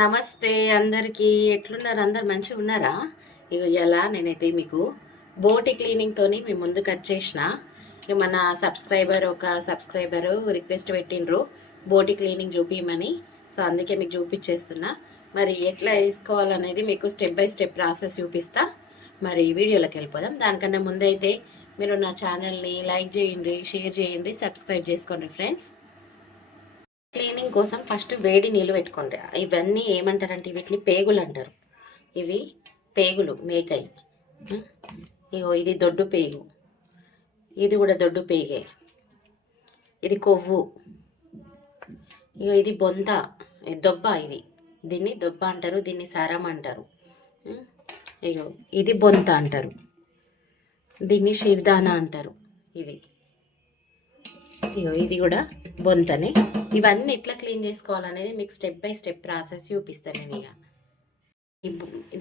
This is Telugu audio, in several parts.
నమస్తే అందరికీ. ఎట్లున్నారు? అందరు మంచిగా ఉన్నారా? ఇగో ఇలా నేనైతే మీకు బోటి క్లీనింగ్తోని మీ ముందుకు వచ్చేసిన. ఇక మన సబ్స్క్రైబరు రిక్వెస్ట్ పెట్టిండ్రు బోటి క్లీనింగ్ చూపించమని. సో అందుకే మీకు చూపించేస్తున్నా. మరి ఎట్లా వేసుకోవాలనేది మీకు స్టెప్ బై స్టెప్ ప్రాసెస్ చూపిస్తా. మరి వీడియోలోకి వెళ్ళిపోదాం. దానికన్నా ముందైతే మీరు నా ఛానల్ని లైక్ చేయండి, షేర్ చేయండి, సబ్స్క్రైబ్ చేసుకోండి ఫ్రెండ్స్. క్లీనింగ్ కోసం ఫస్ట్ వేడి నీళ్ళు పెట్టుకోండి. ఇవన్నీ ఏమంటారంటే వీటిని పేగులు అంటారు. ఇవి పేగులు మేకై. ఇగో ఇది దొడ్డు పేగు, ఇది కూడా దొడ్డు పేగే. ఇది కొవ్వు. ఇగో ఇది బొంత, దొబ్బ. దీన్ని దొబ్బ అంటారు, దీన్ని సరం అంటారు. ఇగో ఇది బొంత అంటారు, దీన్ని శిర్దాన అంటారు. ఇది కూడా బొంతనే. ఇవన్నీ ఎట్లా క్లీన్ చేసుకోవాలనేది మీకు స్టెప్ బై స్టెప్ ప్రాసెస్ చూపిస్తాను నేను.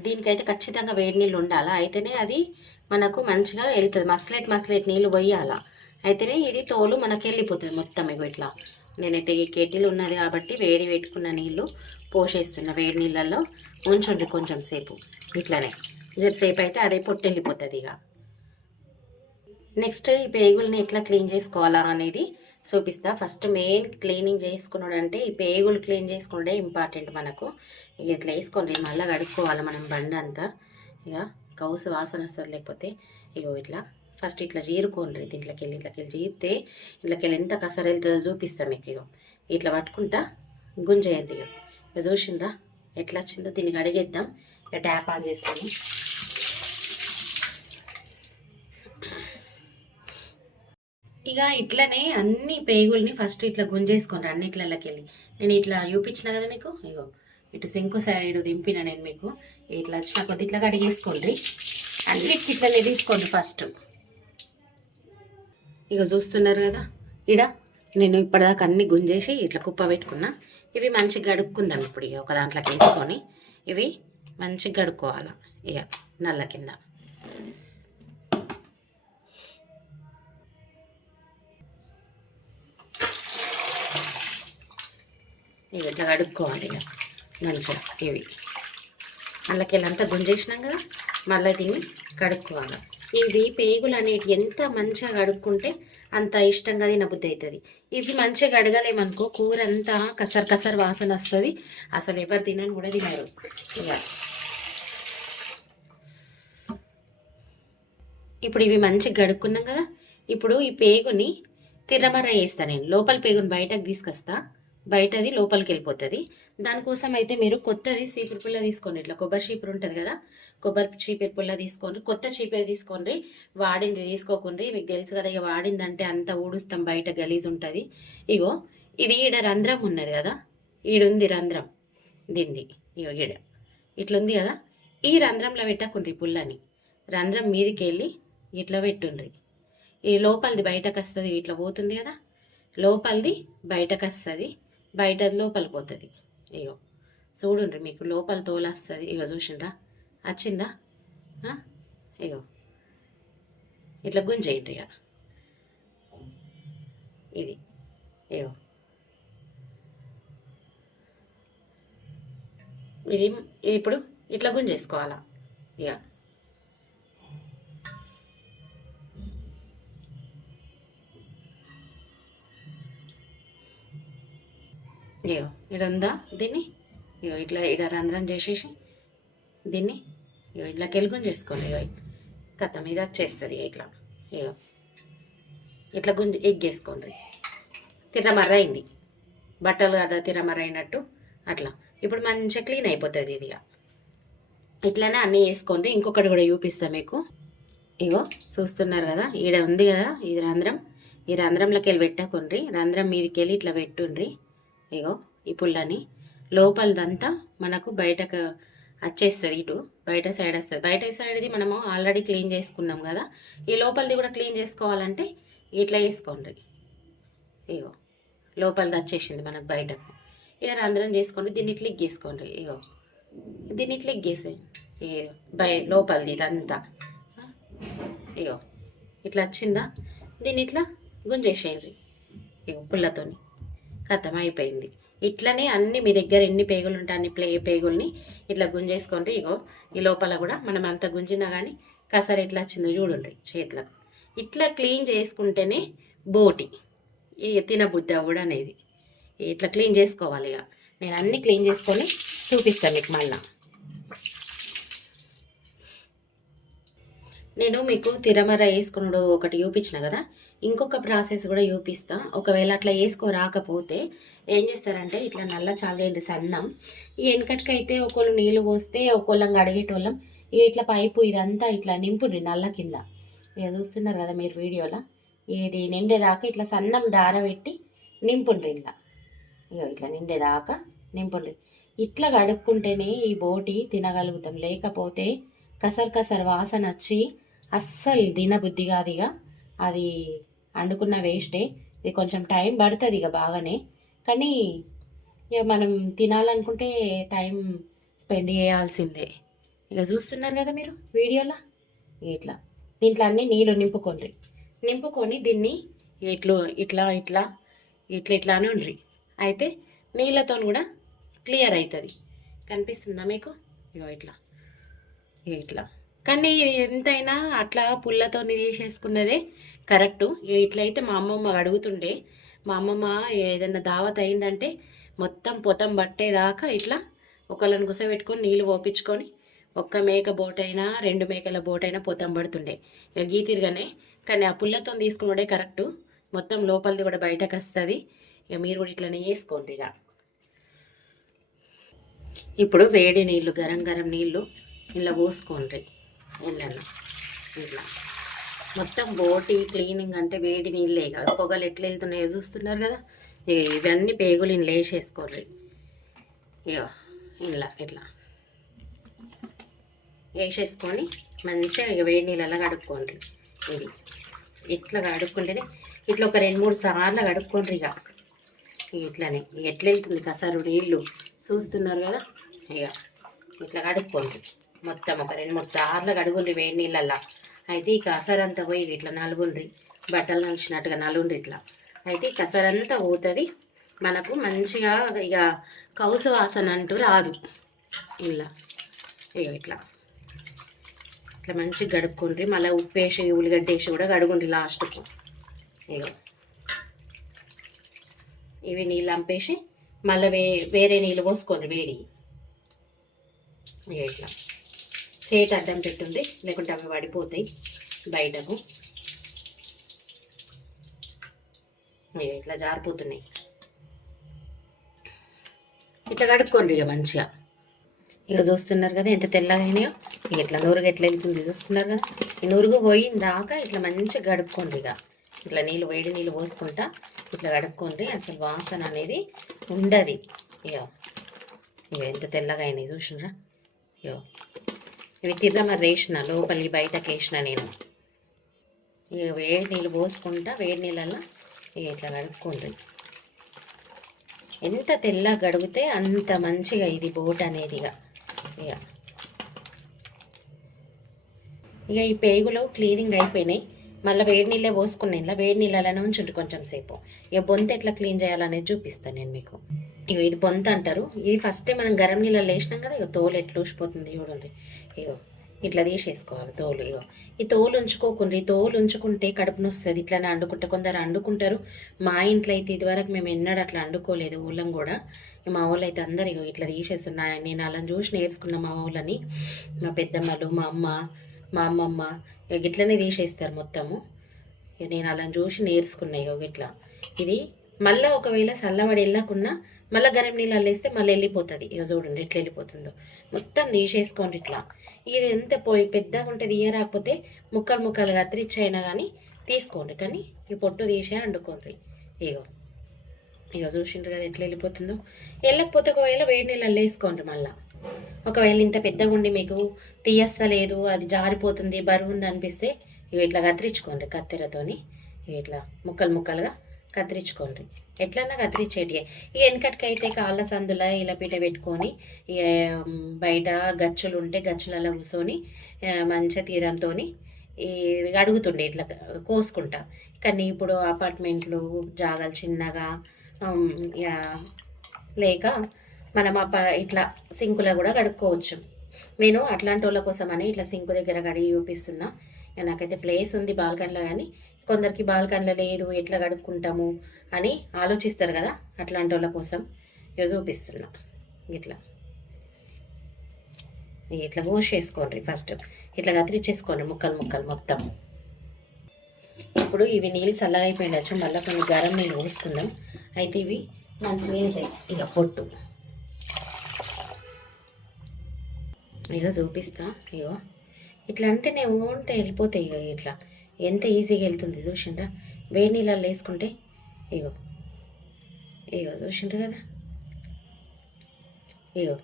దీనికైతే ఖచ్చితంగా వేడి నీళ్ళు ఉండాలా, అయితేనే అది మనకు మంచిగా వెళ్తుంది. మసలేట్ నీళ్ళు పోయాలా, అయితేనే ఇది తోలు మనకి వెళ్ళిపోతుంది మొత్తం. ఇట్లా నేనైతే ఈ కెటిల్ ఉన్నది కాబట్టి వేడి పెట్టుకున్న నీళ్ళు పోసేస్తున్న. వేడి నీళ్ళల్లో ఉంచుండ్రి కొంచెం సేపు, ఇట్లనే జరసేపు అయితే అదే పొట్టు వెళ్ళిపోతుంది. నెక్స్ట్ ఈ పేగుల్ని ఎట్లా క్లీన్ చేసుకోవాలా అనేది చూపిస్తా. ఫస్ట్ మెయిన్ క్లీనింగ్ చేసుకున్నాడు అంటే ఈ పేగులు క్లీన్ చేసుకుంటే ఇంపార్టెంట్ మనకు. ఇట్లా వేసుకోండి, మళ్ళీ కడుక్కోవాలి మనం బండి అంతా. కౌసు వాసన వస్తుంది లేకపోతే. ఇట్లా ఫస్ట్ ఇట్లా చీరుకోండి. ఇట్లకెళ్ళి చీరితే ఇట్లకెళ్ళి ఎంత కసర వెళ్తుందో చూపిస్తాం మీకు. ఇట్లా పట్టుకుంటా గుంజేయండి. చూసిండ్రా ఎట్లా వచ్చిందో? దీనికి అడిగేద్దాం. ట్యాప్ ఆన్ చేసుకొని ఇట్లనే అన్ని పేగుల్ని ఫస్ట్ ఇట్లా గుంజేసుకోండి అన్నిట్లకి వెళ్ళి. నేను ఇట్లా చూపించిన కదా మీకు. ఇటు శంకు సైడ్ దింపిన నేను మీకు. ఇట్లా వచ్చిన కొద్ది ఇట్లా కడిగేసుకోండి. అన్నిటికి ఇట్లనే తీసుకోండి ఫస్ట్. చూస్తున్నారు కదా, నేను ఇప్పటిదాకా అన్ని గుంజేసి ఇట్లా కుప్ప పెట్టుకున్నా. ఇవి మంచిగా గడుక్కుందాం ఇప్పుడు. ఒక దాంట్లోకి వేసుకొని ఇవి మంచిగా గడుక్కోవాలి. నల్ల కింద ఇట్లా కడుక్కోవాలి మంచిగా. అందులోకెళ్ళంతా గుంజేసినాం కదా, మళ్ళీ దీన్ని కడుక్కోవాలి. ఇవి పేగులు అనేవి ఎంత మంచిగా కడుక్కుంటే అంత ఇష్టంగా తినబుద్ధి అవుతుంది. ఇవి మంచిగా కడగలేమనుకో కూర అంతా కసర్ వాసన వస్తుంది. అసలు ఎవరు తినని కూడా తినరు. ఇప్పుడు ఇవి మంచిగా గడుక్కున్నాం కదా, ఇప్పుడు ఈ పేగుని తిరమర వేస్తా నేను. లోపల పేగుని బయటకు తీసుకొస్తా, బయటది లోపలికి వెళ్ళిపోతుంది. దానికోసం అయితే మీరు కొత్తది చీపురు పుల్ల తీసుకోండి. ఇట్లా కొబ్బరి చీపురు ఉంటుంది కదా, కొబ్బరి చీపురు పుల్ల తీసుకోండి. కొత్త చీపురు తీసుకోండి, వాడింది తీసుకోకండి. మీకు తెలుసు కదా, వాడిందంటే అంత ఊడుస్తాం, బయట గలీజ్ ఉంటుంది. ఇది ఈడ రంధ్రం ఉన్నది కదా, ఈడుంది రంధ్రం దీంది. ఈడ ఇట్లుంది కదా, ఈ రంధ్రంలో పెట్టకుండ్రి పుల్లని. రంధ్రం మీదికి వెళ్ళి ఇట్లా పెట్టుండ్రి. ఈ లోపలిది బయటకు వస్తుంది, ఇట్లా పోతుంది కదా, లోపలిది బయటకు వస్తుంది, బయటది లోపలికి పోతుంది. చూడండి, మీకు లోపల తోలు వస్తుంది. చూసిండ్రా వచ్చిందా? ఇట్లా గుంజేయండి. ఇది ఇది ఇప్పుడు ఇట్లా గుంజేసుకోవాలా. ఇక్కడ ఉందా దీన్ని. ఇట్లా ఇక్కడ రంధ్రం చేసేసి దీన్ని ఇట్లా కెలుగుని చేసుకోండి. కథ మీద వచ్చేస్తుంది. ఇట్లా గుంజి ఎగ్గేసుకోండి. తిరమర్ర అయింది, బట్టలు కదా తిరమర్ర అయినట్టు అట్లా. ఇప్పుడు మంచిగా క్లీన్ అయిపోతుంది ఇది. ఇట్లానే అన్నీ వేసుకోండి. ఇంకొకటి కూడా చూపిస్తా మీకు. చూస్తున్నారు కదా, ఈడ ఉంది కదా ఇది రంధ్రం. ఈ రంధ్రంలోకి వెళ్ళి పెట్టకుండ్రి, రంధ్రం మీదకి వెళ్ళి ఇట్లా పెట్టుండ్రి. ఈ పుల్లని లోపలదంతా మనకు బయటకు వచ్చేస్తుంది. ఇటు బయట సైడ్ వస్తుంది. బయట సైడ్ది మనము ఆల్రెడీ క్లీన్ చేసుకున్నాం కదా, ఈ లోపలిది కూడా క్లీన్ చేసుకోవాలంటే ఇట్లా వేసుకోండి. లోపలిది వచ్చేసింది మనకు బయటకు. ఇలా రంధ్రం చేసుకోండి. దీన్ని ఇట్లా ఇగ్గేసుకోండి. దీన్ని ఇట్లా ఇగ్గేసే లోపలిది ఇదంతా. ఇట్లా వచ్చిందా, దీన్ని ఇట్లా గుంజేసేయండి పుల్లతోని. ఖతం అయిపోయింది. ఇట్లనే అన్ని మీ దగ్గర ఎన్ని పేగులు ఉంటే అన్ని పేగుల్ని ఇట్లా గుంజేసుకోండి. ఇగో ఈ లోపల కూడా మనం అంత గుంజినా కానీ కసరు ఎట్లా వచ్చిందో చూడండి చేతులకు. ఇట్లా క్లీన్ చేసుకుంటేనే బోటి ఈ తినబుద్ధి కూడా అనేది ఇట్లా క్లీన్ చేసుకోవాలి. ఇక నేను అన్నీ క్లీన్ చేసుకొని చూపిస్తాను మీకు మళ్ళీ. నేను మీకు తిరమర వేసుకున్నాడు ఒకటి చూపించిన కదా, ఇంకొక ప్రాసెస్ కూడా చూపిస్తా. ఒకవేళ అట్లా వేసుకో రాకపోతే ఏం చేస్తారంటే ఇట్లా నల్ల చాలేండి సన్నం. ఈ వెనకటికైతే ఒకళ్ళు నీళ్ళు పోస్తే ఒకళ్ళం అడిగేటోళ్ళం. ఇక ఇట్లా పైపు ఇదంతా ఇట్లా నింపుండ్రి నల్ల కింద. ఇక చూస్తున్నారు కదా మీరు వీడియోలో, ఇది నిండేదాకా ఇట్లా సన్నం దార పెట్టి నింపుండ్రి. ఇలా ఇక ఇట్లా నిండేదాకా నింపుండ్రి. ఇట్లా కడుక్కుంటేనే ఈ బోటి తినగలుగుతాం. లేకపోతే కసర్ కసర్ వాసన వచ్చి అస్సలు తినబుద్ధి కాదు. ఇక అది వండుకున్న వేస్టే. ఇది కొంచెం టైం పడుతుంది ఇక బాగానే, కానీ ఇక మనం తినాలనుకుంటే టైం స్పెండ్ చేయాల్సిందే. ఇక చూస్తున్నారు కదా మీరు వీడియోలో. ఇట్లా దీంట్లో అన్నీ నీళ్ళు నింపుకొని దీన్ని ఇట్లా ఇట్లా ఇట్లా ఇట్లా ఇట్లా అని ఉండ్రి. అయితే నీళ్ళతో కూడా క్లియర్ అవుతుంది. కనిపిస్తుందా మీకు? ఇగో ఇట్లా ఇట్లా. కానీ ఎంతైనా అట్లా పుల్లతో తీసేసుకున్నదే కరెక్టు. ఇట్లయితే మా అమ్మమ్మ అడుగుతుండే. మా అమ్మమ్మ ఏదైనా దావత్ అయిందంటే మొత్తం పొతం పట్టేదాకా ఇట్లా ఒకళ్ళని గుసబెట్టుకొని నీళ్ళు పోపించుకొని ఒక్క మేక బోటైనా 2 మేకల బోటైనా పొతం పడుతుండే. ఇక గీ తిరగానే. కానీ ఆ పుల్లతో తీసుకున్నాడే కరెక్టు. మొత్తం లోపలిది కూడా బయటకు వస్తుంది. ఇక మీరు కూడా ఇట్లనే వేసుకోండి. ఇక ఇప్పుడు వేడి నీళ్ళు గరం గరం నీళ్ళు ఇలా పోసుకోండి. ఇళ్ళలో ఇట్లా మొత్తం బోటి క్లీనింగ్ అంటే వేడి నీళ్ళే కాదు, పొగలు ఎట్లా వెళ్తున్నాయో చూస్తున్నారు కదా. ఇవన్నీ పేగులు ఇంట్లో వేసేసుకోండి. ఇగో ఇలా ఇట్లా వేసేసుకొని మంచిగా ఇక వేడి నీళ్ళలో కడుక్కోండి. ఇది ఇట్లా కడుక్కుంటేనే ఇట్లా ఒక 2-3 సార్లు కడుక్కోండి. ఇక ఇట్లనే ఎట్లా వెళ్తుంది కసరు నీళ్ళు చూస్తున్నారు కదా. ఇక ఇట్లా కడుక్కోండి. మొత్తం ఒక 2-3 సార్లు కడుగుండ్రి వేడి నీళ్ళల్లో. అయితే ఈ కసరంతా పోయి ఇట్లా నలుగుండ్రి, బట్టలు నలిచినట్టుగా నలుగుండ్రి ఇట్లా. అయితే ఈ కసరంతా పోతుంది మనకు మంచిగా. ఇక కౌసు వాసన అంటూ రాదు. ఇలా ఇక ఇట్లా ఇట్లా మంచిగా గడుక్కుండ్రి. మళ్ళీ ఉప్పు వేసి ఉల్లిగడ్డ వేసి కూడా కడుగుండ్రి లాస్ట్కు. ఇక ఇవి నీళ్ళు అంపేసి మళ్ళీ వేరే నీళ్ళు పోసుకోండి వేడి. ఇక ఇట్లా చేతి అడ్డం పెట్టుంది, లేకుంటే అవి పడిపోతాయి బయటకు. ఇట్లా జారిపోతున్నాయి. ఇట్లా కడుక్కోండి ఇక మంచిగా. ఇక చూస్తున్నారు కదా ఎంత తెల్లగా అయినాయో. ఇక ఇట్లా నూరుగా ఎట్లా వెళ్తుంది చూస్తున్నారు కదా. ఈ నూరుగు పోయిన దాకా ఇట్లా మంచిగా గడుక్కోండి. ఇక ఇట్లా నీళ్ళు వేడి నీళ్ళు పోసుకుంటా ఇట్లా కడుక్కోండి. అసలు వాసన అనేది ఉండదు. ఇక ఇక ఎంత తెల్లగా అయినాయి చూసినరా. ఇక ఇవి తిరగమర వేసిన లోపలి బయటకు వేసిన నేను. ఇక వేడి నీళ్ళు పోసుకుంటా వేడి నీళ్ళల్లో ఇక ఇట్లా కడుక్కోండి. ఎంత తెల్లగా గడిగితే అంత మంచిగా ఇది బోట్ అనేది. ఇక ఇక ఈ పేగులో క్లీనింగ్ అయిపోయినాయి. మళ్ళీ వేడి నీళ్ళే పోసుకున్నాయి. ఇలా వేడి నీళ్ళలోనే ఉంచుంటు కొంచెం సేపు. ఇక బొంత ఎట్లా క్లీన్ చేయాలనేది చూపిస్తాను నేను మీకు. ఇక ఇది బొంత అంటారు. ఇది ఫస్టే మనం గరం నీళ్ళలో వేసినాం కదా. ఇక తోలు ఎట్లా ఊసిపోతుంది చూడండి. ఇగో ఇట్లా తీసేసుకోవాలి తోలు. ఇగో ఈ తోలు ఉంచుకోకుండా, ఈ తోలు ఉంచుకుంటే కడుపుని వస్తుంది. ఇట్లానే అండుకుంటే కొందరు అండుకుంటారు. మా ఇంట్లో అయితే ఇదివరకు మేము ఎన్నడూ అట్లా అండుకోలేదు. ఊళ్ళం కూడా మా వాళ్ళు అయితే అందరు ఇగో ఇట్లా తీసేస్తున్నా. నేను అలా చూసి నేర్చుకున్న మా వాళ్ళని. మా పెద్దమ్మలు, మా అమ్మ, మా అమ్మమ్మ ఇక ఇట్లనే తీసేస్తారు మొత్తము. ఇక నేను అలా చూసి నేర్చుకున్నా. ఇక ఇట్లా ఇది మళ్ళీ ఒకవేళ చల్లబడి వెళ్ళకున్నా మళ్ళీ గరం నీళ్ళు వేస్తే మళ్ళీ వెళ్ళిపోతుంది. ఇక చూడండి ఎట్లా వెళ్ళిపోతుందో. మొత్తం తీసేసుకోండి ఇట్లా. ఇది ఎంత పోయి పెద్దగా ఉంటే తీయరాకపోతే ముక్కలు ముక్కలు కత్తిరించైనా కానీ తీసుకోండి. కానీ ఈ పొట్టు తీసే వండుకోండి. ఇగో ఇక చూసిండ్రు కదా ఎట్లా వెళ్ళిపోతుందో. వెళ్ళకపోతే ఒకవేళ వేడి నీళ్ళు వేసుకోండి మళ్ళీ. ఒకవేళ ఇంత పెద్దగా ఉండి మీకు తీయస్తలేదు, అది జారిపోతుంది, బరువు ఉంది అనిపిస్తే ఇక ఇట్లా కత్తిరించుకోండి కత్తెరతోని. ఇట్లా ముక్కలు ముక్కలుగా కత్తిరించుకోండి. ఎట్లన్నా కత్తిరించేటి. ఈ వెనకటికైతే కాళ్ళ సందుల ఇలా పీట పెట్టుకొని ఇక బయట గచ్చులు ఉంటే గచ్చులలో కూర్చొని మంచిగా తీరంతో ఈ అడుగుతుండే ఇట్లా కోసుకుంటా. కానీ ఇప్పుడు అపార్ట్మెంట్లు జాగాలు చిన్నగా లేక మనం ఇట్లా సింకులో కూడా కడుక్కోవచ్చు. నేను అట్లాంటి వాళ్ళ కోసమని ఇట్లా సింకు దగ్గర కడిగి చూపిస్తున్నా. నాకైతే ప్లేస్ ఉంది బాల్కనీలో, కానీ కొందరికి బాల్కనీలో లేదు, ఎట్లా కడుక్కుంటాము అని ఆలోచిస్తారు కదా, అట్లాంటి వాళ్ళ కోసం ఇక చూపిస్తున్నా. ఇట్లా ఇట్లా కోసేసుకోండి, ఫస్ట్ ఇట్లా కత్తిరించేసుకోండి ముక్కలు ముక్కలు మొత్తం. ఇప్పుడు ఇవి నీళ్ళు చల్లగా అయిపోయిండొచ్చు, మళ్ళీ కొన్ని గరం నీళ్ళు పోసుకుందాం. అయితే ఇవి మంచిగా అవుతాయి. ఇక పొట్టు ఇక చూపిస్తా. ఇగో ఇట్లా అంటేనే ఉంటే వెళ్ళిపోతాయి. ఇక ఇట్లా ఎంత ఈజీగా వెళ్తుంది చూసిండ్రా. వేడి నీళ్ళల్లో వేసుకుంటే ఇగో ఇగో చూసిండ్రు కదా. ఇగో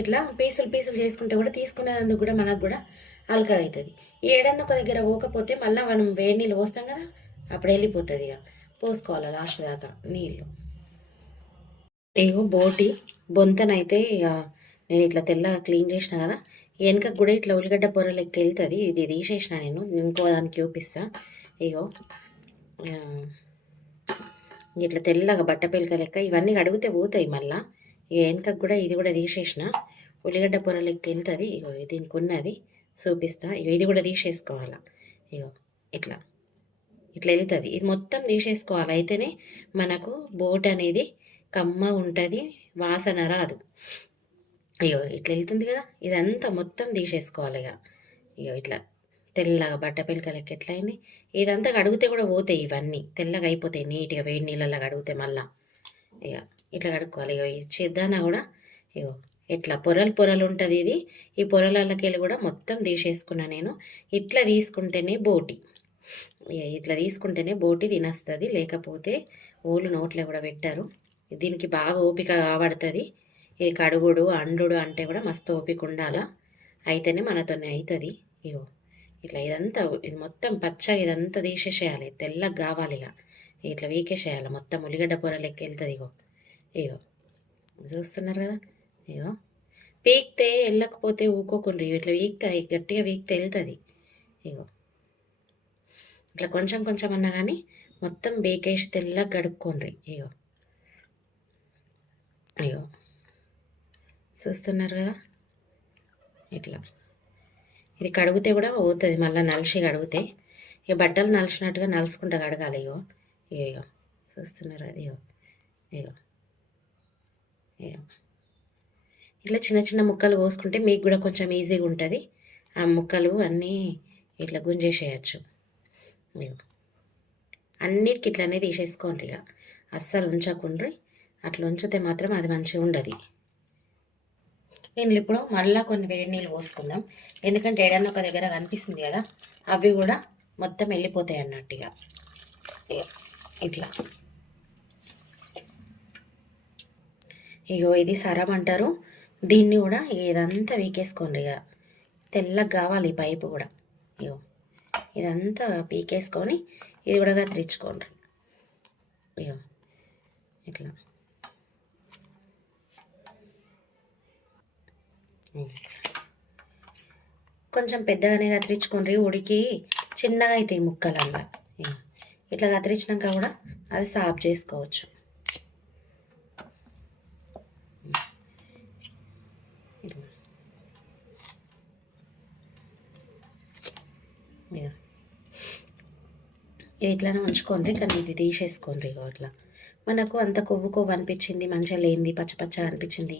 ఇట్లా పీసులు పీసులు చేసుకుంటే కూడా తీసుకునేందుకు కూడా మనకు కూడా అల్కా అవుతుంది. ఏడన్నా ఒక దగ్గర పోకపోతే మళ్ళీ మనం వేడి నీళ్ళు పోస్తాం కదా, అప్పుడు వెళ్ళిపోతుంది. ఇక పోసుకోవాలి లాస్ట్ దాకా నీళ్ళు. ఇగో బోటి బొంతనైతే ఇక నేను ఇట్లా తెల్లగా క్లీన్ చేసిన కదా, వెనకకు కూడా ఇట్లా ఉల్లిగడ్డ పొర లెక్క వెళ్తుంది. ఇది తీసేసిన నేను, ఇంకో దానికి చూపిస్తా. ఇగో ఇట్లా తెల్లగా బట్ట పిలక లెక్క ఇవన్నీ అడిగితే పోతాయి మళ్ళీ. ఇక వెనకకు కూడా ఇది కూడా తీసేసిన, ఉల్లిగడ్డ పొర లెక్క వెళ్తుంది. ఇగో దీనికి ఉన్నది చూపిస్తా. ఇగో ఇది కూడా తీసేసుకోవాలా. ఇగో ఇట్లా ఇట్లా వెళ్తుంది. ఇది మొత్తం తీసేసుకోవాలి, అయితేనే మనకు బోట్ అనేది కమ్మ ఉంటుంది, వాసన రాదు. అయ్యో ఇట్లా వెళ్తుంది కదా, ఇదంతా మొత్తం తీసేసుకోవాలి. ఇక ఇగో ఇట్లా తెల్లగా బట్ట పిలక లెక్క ఎట్లా అయింది. ఇదంతా కడిగితే కూడా పోతాయి, ఇవన్నీ తెల్లగా అయిపోతాయి నీట్గా వేడి నీళ్ళల్లో కడిగితే. మళ్ళా ఇక ఇట్లా కడుక్కోవాలి. ఇగో ఈ చేద్దానా కూడా ఇగో ఇట్లా పొరలు పొరలు ఉంటుంది. ఇది ఈ పొరలకి వెళ్ళి కూడా మొత్తం తీసేసుకున్నా నేను. ఇట్లా తీసుకుంటేనే బోటి, ఇట్లా తీసుకుంటేనే బోటి తినేస్తుంది, లేకపోతే ఓళ్ళు నోట్లో కూడా పెట్టారు. దీనికి బాగా ఓపిక కాబడుతుంది. ఇది కడుగుడు అండుడు అంటే కూడా మస్తు ఓపిక ఉండాలా, అయితేనే మనతోనే అవుతుంది. ఇగో ఇట్లా ఇదంతా ఇది మొత్తం పచ్చగా ఇదంతా తీసేసేయాలి, తెల్లగా కావాలి. ఇక ఇట్లా వీకేసేయాలి మొత్తం, ఉల్లిగడ్డ పొర లెక్క వెళ్తుంది. ఇగో ఇగో చూస్తున్నారు కదా. ఇగో పీక్తే వెళ్ళకపోతే ఊకోకుండా ఇట్లా వీక్తే గట్టిగా వీక్తే వెళ్తుంది. ఇగో ఇట్లా కొంచెం కొంచెం అన్నా కానీ మొత్తం బేకేసి తెల్లగా కడుక్కోండి. ఇగో అయ్యో చూస్తున్నారు కదా. ఇట్లా ఇది కడిగితే కూడా పోతుంది మళ్ళీ, నలిసి కడిగితే. ఇక బట్టలు నలిసినట్టుగా నలుసుకుంటా కడగాలి. ఇగో ఇగో చూస్తున్నారు అది. ఇగో ఇగో ఇగో ఇట్లా చిన్న చిన్న ముక్కలు పోసుకుంటే మీకు కూడా కొంచెం ఈజీగా ఉంటుంది. ఆ ముక్కలు అన్నీ ఇట్లా గుంజేసేయచ్చు. ఇగో అన్నిటికి ఇట్లనే తీసేసుకోండి. ఇక అస్సలు ఉంచకుండ్రి, అట్లా ఉంచితే మాత్రం అది మంచిగా ఉండదు. నేను ఇప్పుడు మళ్ళీ కొన్ని వేడి నీళ్ళు పోసుకుందాం, ఎందుకంటే ఏడన్నా ఒక దగ్గర కనిపిస్తుంది కదా, అవి కూడా మొత్తం వెళ్ళిపోతాయి అన్నట్టుగా. ఇట్లా ఇగో ఇది సరం అంటారు దీన్ని కూడా. ఇదంతా వీకేసుకోండి. ఇక తెల్లగా కావాలి ఈ పైపు కూడా. ఇగో ఇదంతా పీకేసుకొని ఇది కూడా కత్తిరించుకోండి. ఇగో ఇట్లా కొంచెం పెద్దగానే కత్తిరించుకోండి, ఉడికి చిన్నగా అవుతాయి ముక్కలల్లా. ఇట్లా కత్తిరించినాక కూడా అది సాఫ్ చేసుకోవచ్చు. ఇది ఇట్లానే ఉంచుకోండి, కానీ ఇది తీసేసుకోండి. ఇగో ఇట్లా మనకు అంత కొవ్వు కొవ్వు అనిపించింది, మంచిగా లేనిది పచ్చ పచ్చగా అనిపించింది,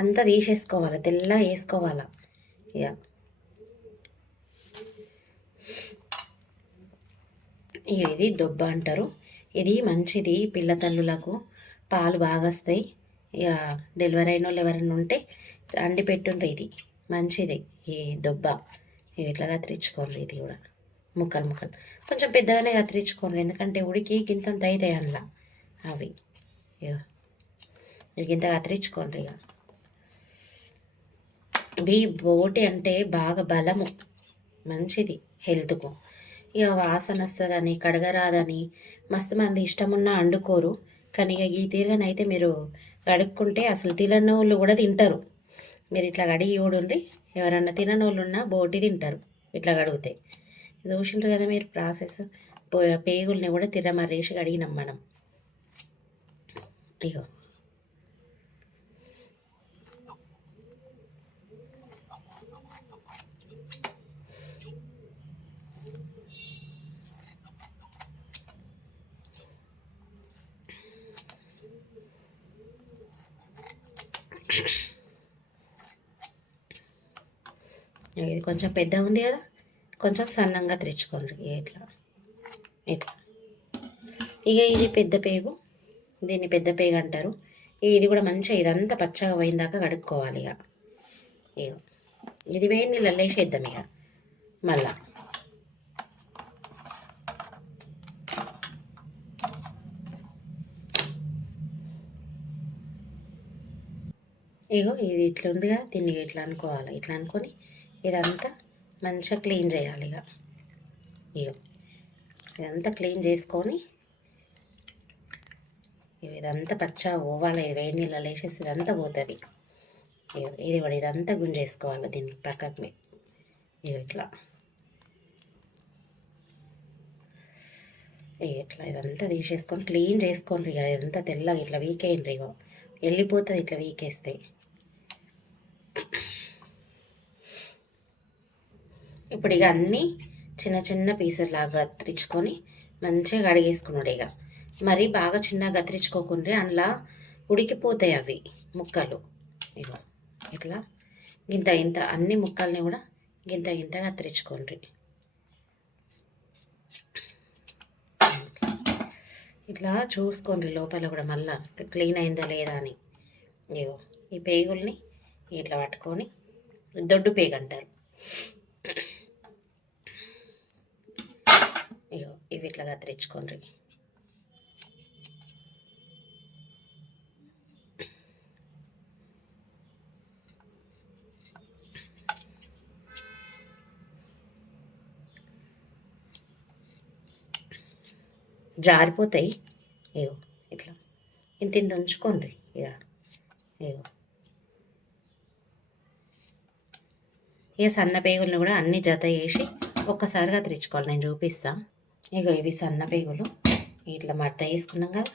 అంతా తీసేసుకోవాలి, తెల్ల వేసుకోవాలా. ఇక ఇది దొబ్బ అంటారు. ఇది మంచిది, పిల్ల తల్లులకు పాలు బాగా వస్తాయి. ఇక డెలివరీ అయిన వాళ్ళు ఎవరైనా ఉంటే అండి పెట్టుండ్రు. ఇది మంచిది ఈ దొబ్బ. ఇట్లా కత్తిరించుకోండి. ఇది కూడా ముక్కలు ముక్కలు కొంచెం పెద్దగానే కత్తిరించుకోండి, ఎందుకంటే ఉడికి గింతంత అవుతాయి అందులో అవి. ఇక ఇంత కత్తిరించుకోండి. ఇక ఇవి బోటి అంటే బాగా బలము, మంచిది హెల్త్కు. ఇక వాసన వస్తుందని కడగరాదని మస్తు మంది ఇష్టమున్నా వండుకోరు, కానీ ఇక ఈ తీరుగానైతే మీరు కడుక్కుంటే అసలు తినని వాళ్ళు కూడా తింటారు. మీరు ఇట్లా కడిగి చూడండి, ఎవరన్నా తినని వాళ్ళు ఉన్నా బోటి తింటారు ఇట్లా కడిగితే. చూసిండ్రు కదా మీరు ప్రాసెస్. పేగుల్ని కూడా తిరమరేసి కడిగినాం మనం. ఇగో ఇది కొంచెం పెద్ద ఉంది కదా, కొంచెం సన్నంగా తెచ్చుకోండి ఇట్లా ఇట్లా. ఇక ఇది పెద్ద పేగు, దీన్ని పెద్ద పేగు అంటారు. ఇది కూడా మంచిగా ఇదంతా పచ్చగా పోయిందాకా కడుక్కోవాలి. ఇక ఇది వేడి నీళ్ళల్లో వేసేద్దాం ఇక మళ్ళా. ఇగో ఇది ఇట్లా ఉంది కదా, దీన్ని ఇట్లా అనుకోవాలి. ఇట్లా అనుకొని ఇదంతా మంచిగా క్లీన్ చేయాలి. ఇగో ఇదంతా క్లీన్ చేసుకొని ఇదంతా పచ్చగా పోవాలి. వేడి నీళ్ళలో వేసేసి ఇదంతా పోతుంది. ఇది కూడా ఇదంతా గుంజేసుకోవాలి దీనికి పక్కకి. ఇట్లా ఇట్లా ఇదంతా తీసేసుకొని క్లీన్ చేసుకోండి. ఇక ఇదంతా తెల్లగా ఇట్లా వీకేయండి. ఇగో వెళ్ళిపోతుంది ఇట్లా వీకేస్తే. ఇప్పుడు ఇక అన్నీ చిన్న చిన్న పీసులాగా కత్తిరించుకొని మంచిగా కడిగేసుకున్నాడు. ఇక మరి బాగా చిన్నగా కత్తిరించుకోకుండా అందులో ఉడికిపోతాయి అవి ముక్కలు. ఇగో ఇట్లా గింత గింత అన్ని ముక్కల్ని కూడా గింత గింత కత్తిరించుకోండి. ఇట్లా చూసుకోండి లోపల కూడా మళ్ళా క్లీన్ అయిందా లేదా అని. ఇగో ఈ పేగుల్ని ఇట్లా పట్టుకొని, దొడ్డు పేగు అంటారు. ఇగో ఇవి ఇట్లా కత్తిరించుకోండి. జారిపోతాయి. ఇగో ఇట్లా ఇంత ఇంత ఉంచుకోండి. ఇగో ఇక సన్న పేగులను కూడా అన్ని జత వేసి ఒక్కసారిగా కత్తిరించుకోవాలి. నేను చూపిస్తాను. ఇగో ఇవి సన్న పేగులు ఇట్లా మడత వేసుకున్నాం కదా,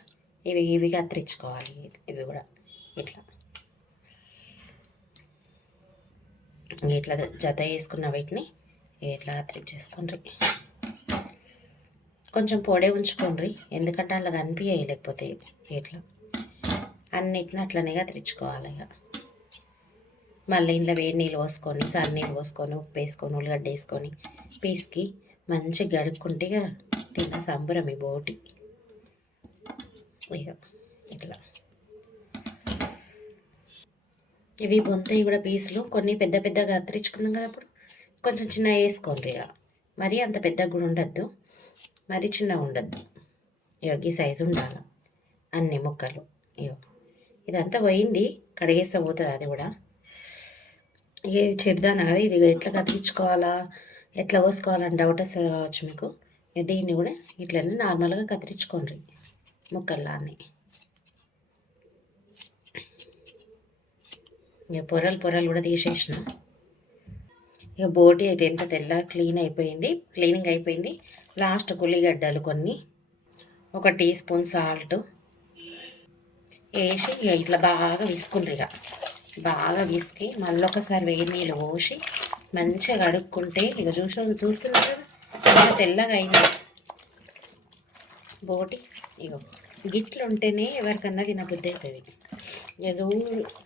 ఇవి కత్తిరించుకోవాలి. ఇవి కూడా ఇట్లా ఇట్లా జత వేసుకున్న వీటిని ఇట్లా కత్తిరించేసుకోండి. కొంచెం పొడే ఉంచుకోండి, ఎందుకంటే అలా కనిపించాయి లేకపోతే. ఇట్లా అన్నిటిని అట్లనే కత్తిరించుకోవాలి. ఇక మళ్ళీ ఇంట్లో వేడి నీళ్ళు పోసుకొని, సరి నీళ్ళు పోసుకొని, ఉప్పు వేసుకొని, ఉల్లిగడ్డ వేసుకొని పీస్కి మంచిగా గడుక్కుంటే తిన్న సంబరం ఈ బోటి. ఇక ఇట్లా ఇవి బొంతాయి కూడా పీసులు. కొన్ని పెద్ద పెద్దగా కత్తిరించుకున్నాం కదా, అప్పుడు కొంచెం చిన్నగా వేసుకోండి. ఇక మరీ అంత పెద్దగా కూడా ఉండద్దు, మరీ చిన్నగా ఉండద్దు. ఇక ఈ సైజు ఉండాలి అన్ని ముక్కలు. ఇదంతా పోయింది, కడిగేస్తే పోతుంది అది కూడా. ఇది చెప్దాను కదా, ఇది ఎట్లా కత్తిరించుకోవాలా ఎట్లా కోసుకోవాలని డౌట్ వస్తుంది కావచ్చు మీకు. దీన్ని కూడా ఇట్లనే నార్మల్గా కత్తిరించుకోండి ముక్కల్లా అన్నీ. ఇక పొరలు కూడా తీసేసిన. ఇక బోటి అయితే ఎంత తెల్ల క్లీనింగ్ అయిపోయింది. లాస్ట్ ఉల్లిగడ్డలు కొన్ని, 1 టీ స్పూన్ సాల్ట్ వేసి ఇట్లా బాగా విసుకుండ్రు. ఇక బాగా విసికి మళ్ళీ ఒకసారి వేడి నీళ్ళు పోసి మంచిగా కడుక్కుంటే ఇక చూస్తున్నారు కదా ఇంకా తెల్లగా అయింది బోటి. ఇగో గిట్లు ఉంటేనే ఎవరికన్నా తినబుద్ధి అవుతుంది. ఇక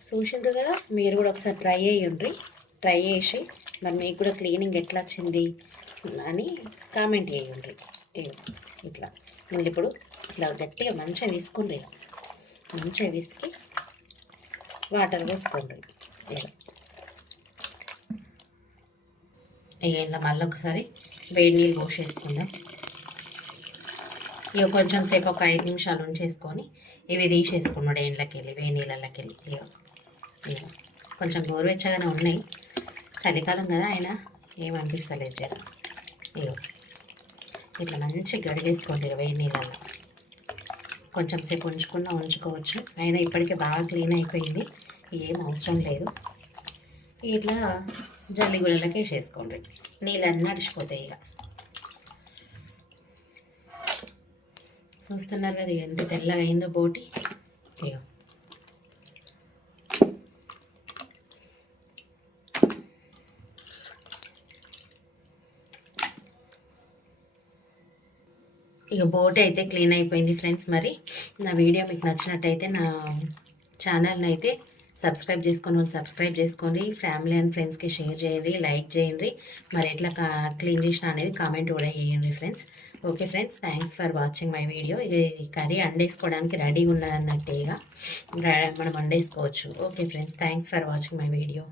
చూసిండ్రు కదా, మీరు కూడా ఒకసారి ట్రై చేసి మరి మీకు కూడా క్లీనింగ్ ఎట్లా వచ్చింది అని కామెంట్ చేయండి. ఇట్లా మళ్ళీ ఇప్పుడు ఇట్లా గట్టిగా మంచిగా విసుకుండ్రు. మంచిగా విసికి వాటర్ పోసుకోండి. ఇలా మళ్ళీ ఒకసారి వేడి నీళ్ళు పోసేసుకుందాం. ఇక కొంచెం సేపు ఒక 5 నిమిషాలు ఉంచేసుకొని ఇవి తీసేసుకున్నాడు వేడి నీళ్ళకి వెళ్ళి. కొంచెం గోరువెచ్చగానే ఉన్నాయి, చలికాలం కదా అయినా ఏమనిపిస్తలేదు జర. ఇట్లా మంచిగా గడిగేసుకోండి వేడి నీళ్ళల్లో. కొంచెం సేపు ఉంచుకోవచ్చు, అయినా ఇప్పటికే బాగా క్లీన్ అయిపోయింది, ఏం అవసరం లేదు. ఇట్లా జల్లి గుళ్ళకి వేసేసుకోండి, నీళ్ళన్నీ నడిచిపోతాయి. ఇక చూస్తున్నారు కదా ఎంత తెల్లగా అయిందో బోటి. ఇక బోట్ అయితే క్లీన్ అయిపోయింది ఫ్రెండ్స్. మరి నా వీడియో మీకు నచ్చినట్టయితే నా ఛానల్ని అయితే సబ్స్క్రైబ్ చేసుకొని వాళ్ళు సబ్స్క్రైబ్ చేసుకోండి, ఫ్యామిలీ అండ్ ఫ్రెండ్స్కి షేర్ చేయండి, లైక్ చేయండి. మరి ఎట్లా క్లీన్ చేసిన అనేది కామెంట్ కూడా చేయండి friends. Okay friends, thanks for watching my video. ఇది కర్రీ వండేసుకోవడానికి రెడీగా ఉన్నదన్నట్టే, ఇక మనం వండేసుకోవచ్చు. Okay friends, thanks for watching my video.